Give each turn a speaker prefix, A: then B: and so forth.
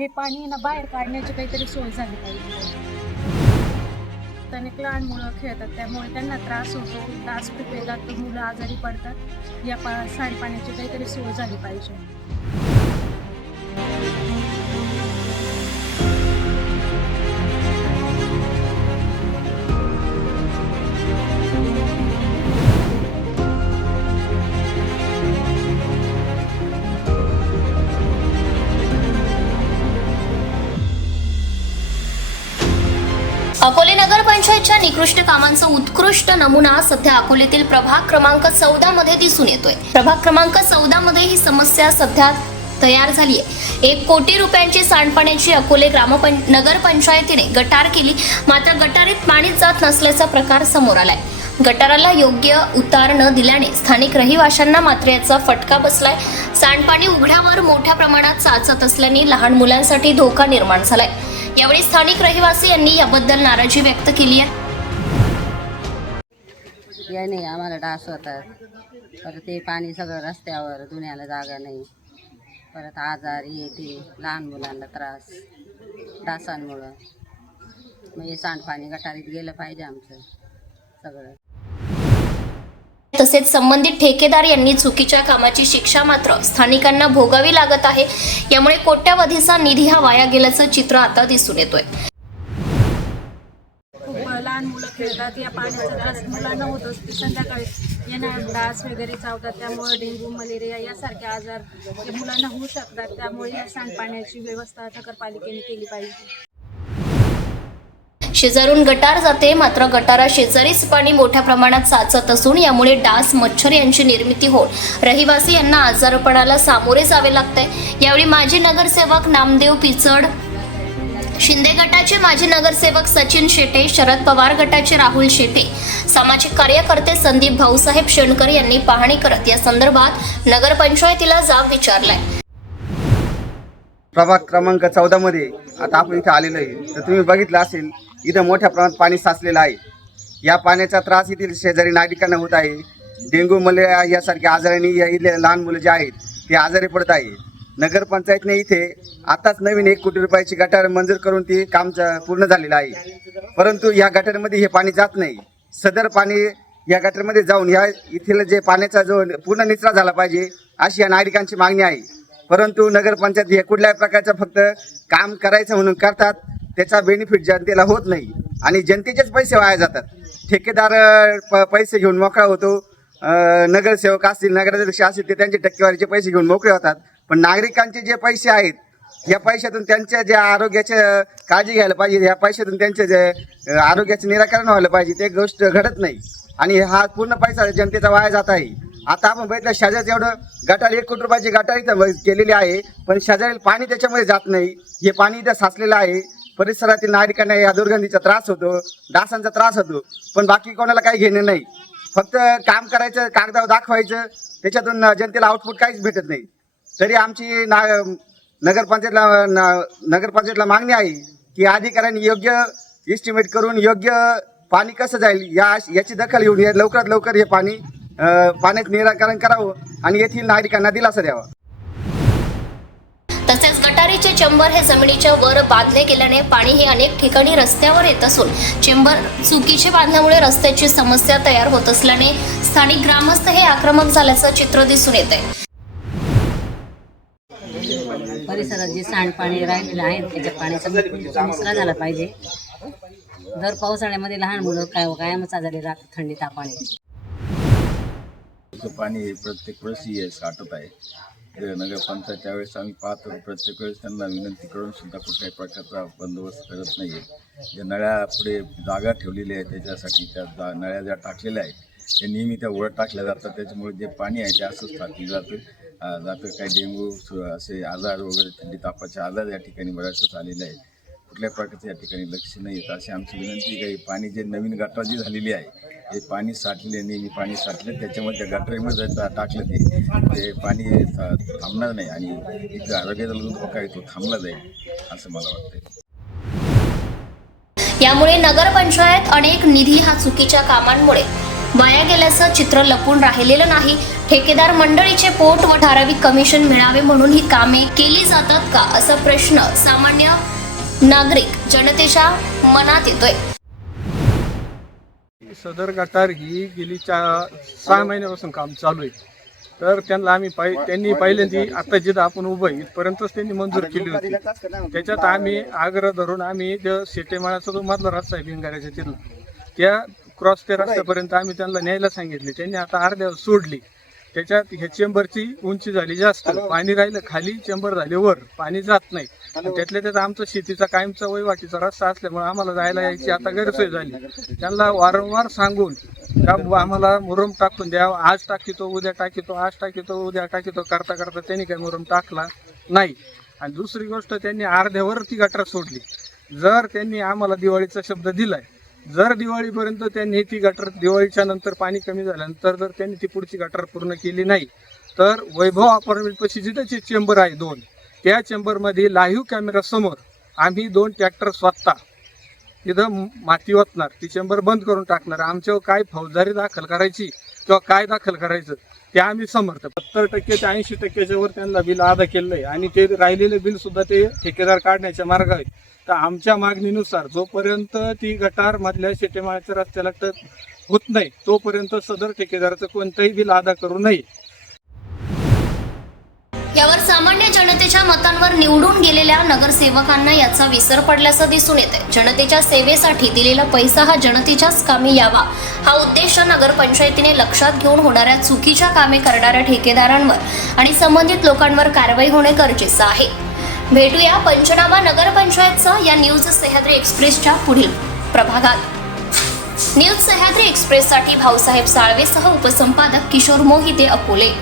A: हे पाणी ना बाहेर काढण्याची काहीतरी सोय झाली पाहिजे. अनेक लहान मुलं खेळतात त्यामुळे त्यांना त्रास होतो त्रास खूप येतात तर मुलं आजारी पडतात. या पा सांडपाण्याची काहीतरी सोय झाली पाहिजे.
B: अकोले नगर पंचायतच्या निकृष्ट कामांचा उत्कृष्ट नमुना सध्या अकोलेतील प्रभाग क्रमांक चौदा मध्ये दिसून येतोय. प्रभाग क्रमांक चौदा मध्ये ही समस्या सध्या तयार झाली आहे एक कोटी रुपयांची सांडपाण्याची अकोले ग्रामपं नगर पंचायतीने गटार केली मात्र गटारीत पाणीच जात नसल्याचा प्रकार समोर आलाय. गटाराला योग्य उतार न दिल्याने स्थानिक रहिवाशांना मात्र याचा फटका बसलाय. सांडपाणी उघड्यावर मोठ्या प्रमाणात साचत असल्याने लहान मुलांसाठी धोका निर्माण झालाय. यावेळी स्थानिक रहिवासी यांनी याबद्दल नाराजी व्यक्त केली आहे.
C: याने आम्हाला डास होतात. परत ते पाणी सगळं रस्त्यावर धुण्याला जागा नाही. परत आजार येते लहान मुलांना त्रास डासांमुळं. मग हे सांडपाणी गटारीत गेलं पाहिजे आमचं सगळं.
B: तसेच संबंधित ठेकेदार यांनी चुकीच्या कामाची शिक्षा मात्र स्थानिकांना भोगावी लागत आहे. यामुळे कोट्यावधीचा निधी हा वाया गेल्याचं चित्र आता दिसून येतोय.
A: खूप लहान मुलं खेळतात या पाण्याचा त्रास मुलांना होत असते. संध्याकाळी येणार डास वगैरे चावतात त्यामुळे डेंग्यू मलेरिया यासारखे आजार मुलांना होऊ शकतात. त्यामुळे या सांडपाण्याची व्यवस्था नगरपालिकेने केली पाहिजे.
B: शेजारून गटार जाते मात्र गटारा शेजारीच पाणी मोठ्या प्रमाणात साचत असून यामुळे डास मच्छर यांची निर्मिती होत रहिवासी यांना आजारपणाला सामोरे जावे लागते. यावेळी माजी नगरसेवक नामदेव पिचड शिंदे गटाचे माजी नगरसेवक सचिन शेटे शरद पवार गटाचे राहुल शेटे सामाजिक कार्यकर्ते संदीप भाऊसाहेब शेणकर यांनी पाहणी करत या संदर्भात नगरपंचायतीला जाब विचारलाय.
D: प्रभाग क्रमांक चौदामध्ये आता आपण इथे आलेलो आहे. तर तुम्ही बघितलं असेल इथं मोठ्या प्रमाणात पाणी साचलेलं आहे. या पाण्याचा त्रास येथील शेजारी नागरिकांना होत आहे. डेंग्यू मलेरिया यासारख्या आजारांनी या इथले लहान मुलं जे आहेत ते आजारी पडत आहे. नगरपंचायतने इथे आताच नवीन एक कोटी रुपयाची गटार मंजूर करून ती काम पूर्ण झालेलं आहे. परंतु या गटारमध्ये हे पाणी जात नाही. सदर पाणी या गटारमध्ये जाऊन या इथील जे पाण्याचा जो पूर्ण निचरा झाला पाहिजे अशी या नागरिकांची मागणी आहे. परंतु नगरपंचायत हे कुठल्याही प्रकारचं फक्त काम करायचं म्हणून करतात. त्याचा बेनिफिट जनतेला होत नाही. आणि जनतेचेच पैसे वाया जातात. ठेकेदार प- पैसे घेऊन मोकळा होतो. नगरसेवक असतील नगराध्यक्ष असतील ते त्यांचे टक्केवारीचे पैसे घेऊन मोकळे होतात. पण नागरिकांचे जे पैसे आहेत या पैशातून त्यांच्या ज्या आरोग्याच्या काळजी घ्यायला पाहिजे या पैशातून त्यांचे जे आरोग्याचे निराकरण व्हायला पाहिजे ते गोष्ट घडत नाही. आणि हा पूर्ण पैसा जनतेचा वाया जात आहे. आता आपण बघितलं शेजार एवढं गटार एक कोटी रुपयाची गटार इथं केलेली आहे. पण शेजारील पाणी त्याच्यामध्ये जात नाही. हे पाणी इथं साचलेलं आहे. परिसरातील नागरिकांना या दुर्गंधीचा त्रास होतो डासांचा त्रास होतो पण बाकी कोणाला काही घेणं नाही. फक्त काम करायचं कागदावर दाखवायचं त्याच्यातून जनतेला आउटपुट काहीच भेटत नाही. तरी आमची ना नगरपंचायतला न- नगरपंचायतला मागणी आहे की अधिकाऱ्यांनी योग्य इस्टिमेट करून योग्य पाणी कसं जाईल या याची दखल घेऊन या लवकरात लवकर हे पाणी पाण्याचं निराकरण करावं आणि येथील नागरिकांना दिलासा द्यावा.
B: गटारीचे चेंबर हे जमिनीच्या वर बांधले गेल्याने पाणी हे अनेक ठिकाणी रस्त्यावर येत असून चेंबर चुकीचे बांधल्यामुळे रस्त्याची समस्या तयार होत असल्याने स्थानिक ग्रामस्थ हे आक्रमक झाल्याचं चित्र दिसून येत आहे.
C: परिसरात जे सांडपाणी राहिलेलं आहे त्याच्या पाण्याचा निचरा झाला पाहिजे. दर पावसाळ्यामध्ये लहान मुलं काय कायमच आजारी राहतात थंडी तापाने.
E: पाणी हे प्रत्येक वर्षी हे साठत आहे. नगरपंचायतच्या वेळेस आम्ही पाहतो प्रत्येक वेळेस त्यांना विनंती करून सुद्धा कुठल्याही प्रकारचा बंदोबस्त करत नाही आहे ज्या नळ्या पुढे जागा ठेवलेली आहे त्याच्यासाठी त्या जा नळ्या ज्या टाकलेल्या आहेत ते नेहमी त्या वर टाकल्या जातात. त्याच्यामुळे जे पाणी आहे ते असंच टाकलं जातं. जातं काही डेंग्यू असे आजार वगैरे थंडी तापाचे आजार या ठिकाणी बऱ्याचच आलेले आहेत. कुठल्या प्रकारचं या ठिकाणी लक्ष नाही येत अशी आमची विनंती काही पाणी जे नवीन गटार जी झालेली आहे हे पाणी साठले नेहमी पाणी साठले त्याच्यामध्ये त्या गटारीमध्ये टाकलं ते ते पाणी थांबणार नाही आणि इथं आरोग्याचा जो धोका आहे तो थांबला जाईल असं मला वाटतं
B: यामुळे नगरपंचायत अनेक निधी हा चुकीच्या कामांमुळे वाया गेल्याचं चित्र लपून राहिलेलं नाही. ठेकेदार मंडळीचे पोट व ठराविक कमिशन मिळावे म्हणून ही कामे केली जातात का असा प्रश्न सामान्य नागरिक जनतेच्या मनात येतोय.
F: सदर गटार ही गेली चा सहा महिन्यापासून काम चालू आहे. तर त्यांना आम्ही पाहि त्यांनी पहिल्यांदी आता जिथं आपण उभं आहे इथपर्यंतच त्यांनी मंजूर केली होती. त्याच्यात आम्ही आग्रह धरून आम्ही जो शेटेमाळाचा जो मधला रस्ता आहे भिंगाऱ्याच्या तिथला त्या क्रॉस त्या रस्त्यापर्यंत आम्ही त्यांना न्यायला सांगितले. त्यांनी आता अर्ध्यावर सोडली. त्याच्यात हे चेंबरची उंची झाली जास्त. पाणी राहिलं खाली चेंबर झाले वर. पाणी जात नाही. आणि त्यातल्या त्यात आमचं शेतीचा कायमचा वहिवाटीचा रस्ता असल्यामुळे आम्हाला जायला यायची आता गैरसोय झाली. त्यांना वारंवार सांगून का आम्हाला मुरम टाकून द्या आज टाकीतो उद्या टाकीतो आज टाकीतो उद्या टाकीतो करता करता त्यांनी काही मुरम टाकला नाही. आणि दुसरी गोष्ट त्यांनी अर्ध्यावर ती गटार सोडली. जर त्यांनी आम्हाला दिवाळीचा शब्द दिलाय जर दिवाळीपर्यंत त्यांनी ती गटर दिवाळीच्या नंतर पाणी कमी झाल्यानंतर जर त्यांनी ती पुढची गटर पूर्ण केली नाही तर वैभव अपार्टमेंट पशी जिथे चेंबर आहे दोन त्या चेंबरमध्ये लाईव्ह कॅमेरासमोर आम्ही दोन ट्रॅक्टर स्वतः तिथं माती ओतणार ती चेंबर बंद करून टाकणार. आमच्यावर काय फौजदारी दाखल करायची किंवा काय दाखल करायचं ते आम्ही समर्थ सत्तर टक्के ते ऐंशी टक्क्याच्या वर त्यांना बिल अदा केलं आहे आणि ते राहिलेले बिल सुद्धा ते ठेकेदार काढण्याच्या मार्ग आहेत. तर आमच्या मागणीनुसार जोपर्यंत ती गटार मधल्या शेटेमाळ्याच्या रस्त्याला होत नाही तोपर्यंत सदर ठेकेदाराचं कोणतंही बिल अदा करू नये.
B: यावर सामान्य जनतेच्या मतांवर निवडून गेलेल्या नगरसेवकांना याचा विसर पडल्याचं दिसून येत आहे जनतेच्या सेवेसाठी दिलेला पैसा हा जनतेच्याच कामी यावा. हा उद्देश नगरपंचायतीने लक्षात घेऊन होणाऱ्या चुकीच्या कामे करणाऱ्या ठेकेदारांवर आणि संबंधित लोकांवर कारवाई होणे गरजेचं आहे. भेटूया पंचनामा नगरपंचायतचा या न्यूज सह्याद्री एक्सप्रेसच्या पुढील प्रभागात. न्यूज सह्याद्री एक्सप्रेससाठी भाऊसाहेब साळवेसह उपसंपादक किशोर मोहिते अकोले.